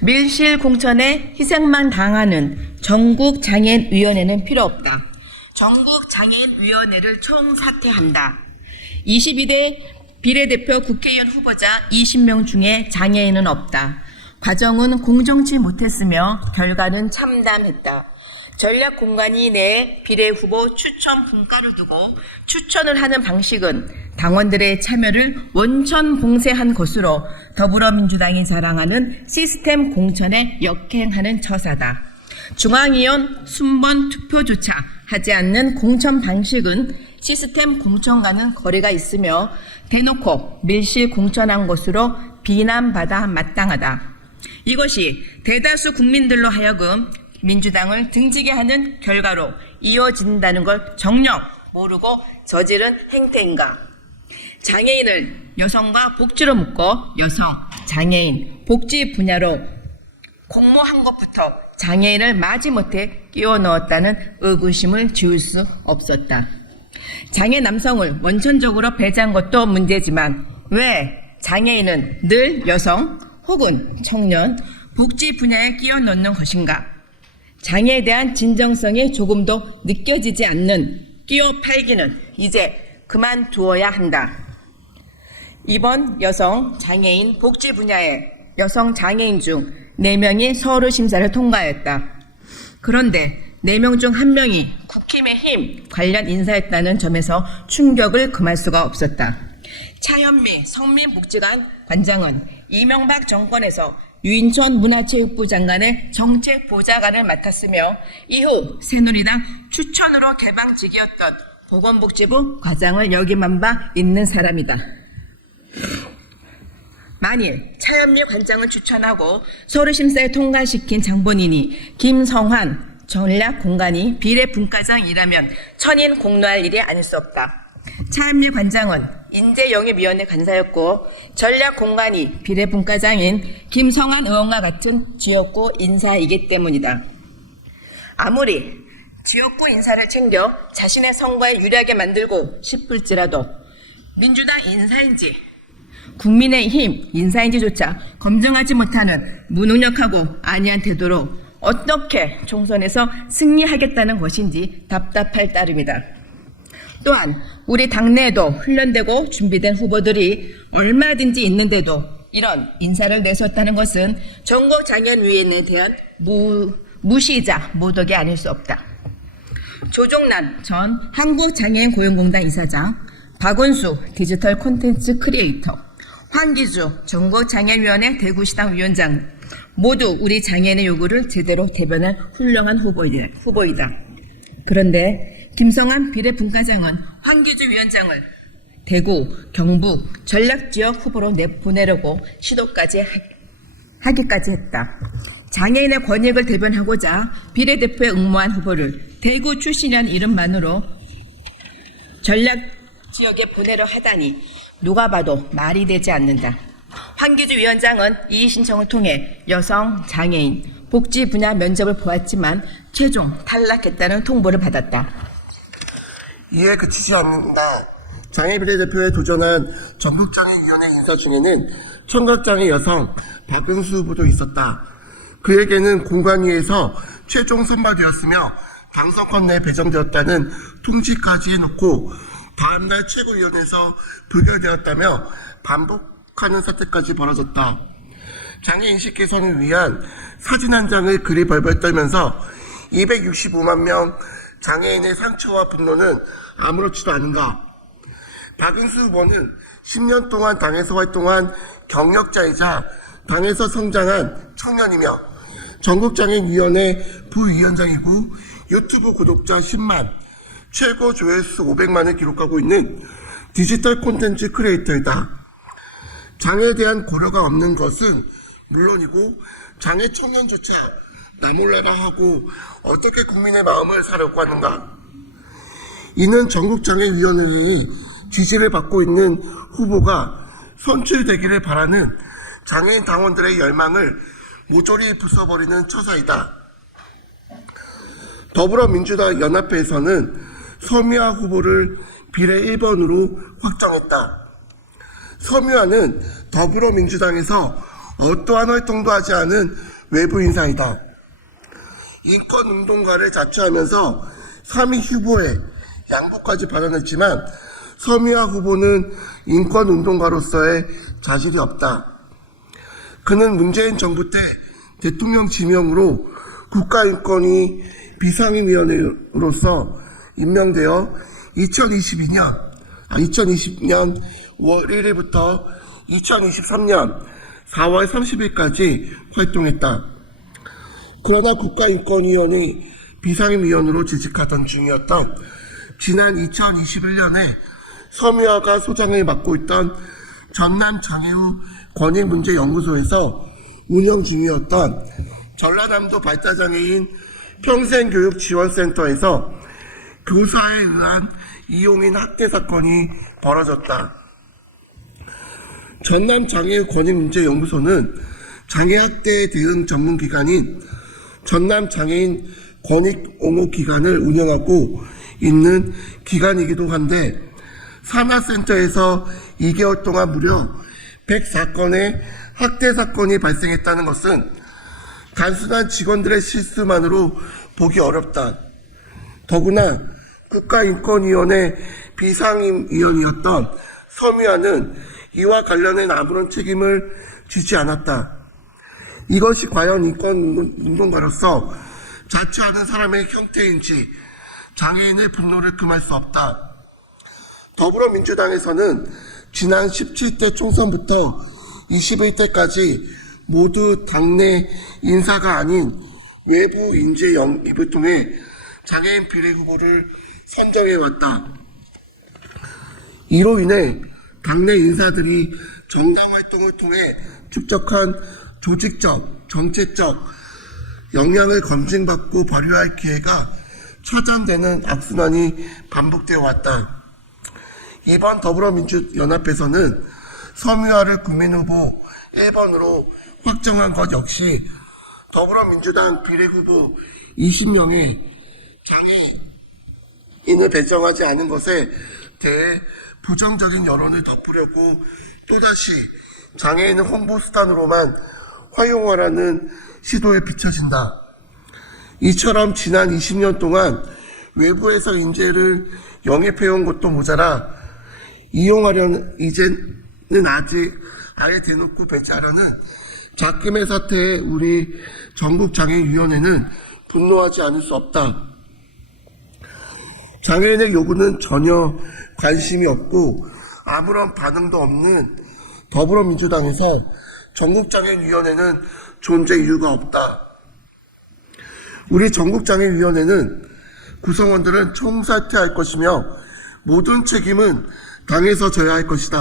밀실 공천에 희생만 당하는 전국장애인위원회는 필요 없다. 전국장애인위원회를 총사퇴한다. 22대 비례대표 국회의원 후보자 20명 중에 장애인은 없다. 과정은 공정치 못했으며 결과는 참담했다. 전략공관위 내 비례후보 추천 분과를 두고 추천을 하는 방식은 당원들의 참여를 원천 봉쇄한 것으로 더불어민주당이 자랑하는 시스템 공천에 역행하는 처사다. 중앙위원 순번 투표조차 하지 않는 공천 방식은 시스템 공천과는 거리가 있으며 대놓고 밀실 공천한 것으로 비난받아 마땅하다. 이것이 대다수 국민들로 하여금 민주당을 등지게 하는 결과로 이어진다는 걸 정녕 모르고 저지른 행태인가. 장애인을 여성과 복지로 묶어 여성, 장애인, 복지 분야로 공모한 것부터 장애인을 마지못해 끼워 넣었다는 의구심을 지울 수 없었다. 장애 남성을 원천적으로 배제한 것도 문제지만 왜 장애인은 늘 여성 혹은 청년, 복지 분야에 끼워 넣는 것인가? 장애에 대한 진정성이 조금도 느껴지지 않는 끼워 팔기는 이제 그만두어야 한다. 이번 여성 장애인 복지 분야의 여성 장애인 중 4명이 서류 심사를 통과했다. 그런데 4명 중 1명이 국힘의힘 관련 인사였다는 점에서 충격을 금할 수가 없었다. 차현미 성민복지관 관장은 이명박 정권에서 유인천 문화체육부 장관의 정책보좌관을 맡았으며 이후 새누리당 추천으로 개방직이었던 보건복지부 과장을 역임한 바 있는 사람이다. 만일 차현미 관장을 추천하고 서류심사에 통과시킨 장본인이 김성환 전략공관위 비례분과장이라면 천인 공로할 일이 아닐 수 없다. 차현미 관장은 인재영입위원회 간사였고 전략공관위 비례분과장인 김성환 의원과 같은 지역구 인사이기 때문이다. 아무리 지역구 인사를 챙겨 자신의 선거에 유리하게 만들고 싶을지라도 민주당 인사인지 국민의힘 인사인지조차 검증하지 못하는 무능력하고 안이한 태도로 어떻게 총선에서 승리하겠다는 것인지 답답할 따름이다. 또한 우리 당내에도 훈련되고 준비된 후보들이 얼마든지 있는데도 이런 인사를 내세웠다는 것은 전국장애인위원회에 대한 무시이자 모독이 아닐 수 없다. 조종란 전 한국장애인고용공단 이사장, 박원수 디지털 콘텐츠 크리에이터, 황기주 전국장애인위원회 대구시당 위원장 모두 우리 장애인의 요구를 제대로 대변한 훌륭한 후보이다. 그런데 김성환 비례분과장은 황기주 위원장을 대구, 경북 전략지역 후보로 내보내려고 시도까지 하기까지 했다. 장애인의 권익을 대변하고자 비례대표에 응모한 후보를 대구 출신이라는 이름만으로 전략지역에 보내려 하다니 누가 봐도 말이 되지 않는다. 황기주 위원장은 이 신청을 통해 여성, 장애인, 복지 분야 면접을 보았지만 최종 탈락했다는 통보를 받았다. 이에 그치지 않는다. 장애 비례대표에 도전한 전국장애인위원회 인사 중에는 청각장애 여성 박은수 후보도 있었다. 그에게는 공관위에서 최종 선발되었으며 당선권 내에 배정되었다는 통지까지 해놓고 다음날 최고위원회에서 부결되었다며 반복하는 사태까지 벌어졌다. 장애인식 개선을 위한 사진 한 장을 그리 벌벌 떨면서 265만 명 장애인의 상처와 분노는 아무렇지도 않은가. 박은수 후보는 10년 동안 당에서 활동한 경력자이자 당에서 성장한 청년이며 전국장애인위원회 부위원장이고 유튜브 구독자 10만, 최고 조회수 500만을 기록하고 있는 디지털 콘텐츠 크리에이터이다. 장애에 대한 고려가 없는 것은 물론이고 장애 청년조차 나 몰라라 하고 어떻게 국민의 마음을 사려고 하는가. 이는 전국장애인위원회의 지지를 받고 있는 후보가 선출되기를 바라는 장애인 당원들의 열망을 모조리 부숴버리는 처사이다. 더불어민주당 연합회에서는 서미화 후보를 비례 1번으로 확정했다. 서미화는 더불어민주당에서 어떠한 활동도 하지 않은 외부 인사이다. 인권운동가를 자처하면서 3위 후보에 양보까지 발언했지만 서미화 후보는 인권운동가로서의 자질이 없다. 그는 문재인 정부 때 대통령 지명으로 국가인권위 비상임위원회로서 임명되어 2020년 5월 1일부터 2023년 4월 30일까지 활동했다. 그러나 국가인권위원회 비상임위원으로 재직하던 중이었던 지난 2021년에 서미화가 소장을 맡고 있던 전남 장애우 권익문제연구소에서 운영 중이었던 전라남도 발달장애인 평생교육지원센터에서 교사에 의한 이용인 학대 사건이 벌어졌다. 전남장애인권익문제연구소는 장애학대 대응 전문기관인 전남장애인 권익옹호기관을 운영하고 있는 기관이기도 한데 산하센터에서 2개월 동안 무려 104건의 학대 사건이 발생했다는 것은 단순한 직원들의 실수만으로 보기 어렵다. 더구나 국가인권위원회 비상임위원이었던 서미화는 이와 관련된 아무런 책임을 지지 않았다. 이것이 과연 인권운동가로서 자처하는 사람의 형태인지 장애인의 분노를 금할 수 없다. 더불어민주당에서는 지난 17대 총선부터 21대까지 모두 당내 인사가 아닌 외부 인재 영입을 통해 장애인 비례 후보를 선정해왔다. 이로 인해 당내 인사들이 정당 활동을 통해 축적한 조직적, 정책적 역량을 검증받고 발휘할 기회가 차단되는 악순환이 반복되어 왔다. 이번 더불어민주연합에서는 서미화를 국민후보 1번으로 확정한 것 역시 더불어민주당 비례후보 20명의 장애인을 배정하지 않은 것에 대해 부정적인 여론을 덮으려고 또다시 장애인을 홍보수단으로만 활용하라는 시도에 비춰진다. 이처럼 지난 20년 동안 외부에서 인재를 영입해온 것도 모자라 이용하려는 이제는 아직 아예 대놓고 배치하려는 작금의 사태에 우리 전국장애인위원회는 분노하지 않을 수 없다. 장애인의 요구는 전혀 관심이 없고 아무런 반응도 없는 더불어민주당에서 전국장애인위원회는 존재 이유가 없다. 우리 전국장애인위원회는 구성원들은 총사퇴할 것이며 모든 책임은 당에서 져야 할 것이다.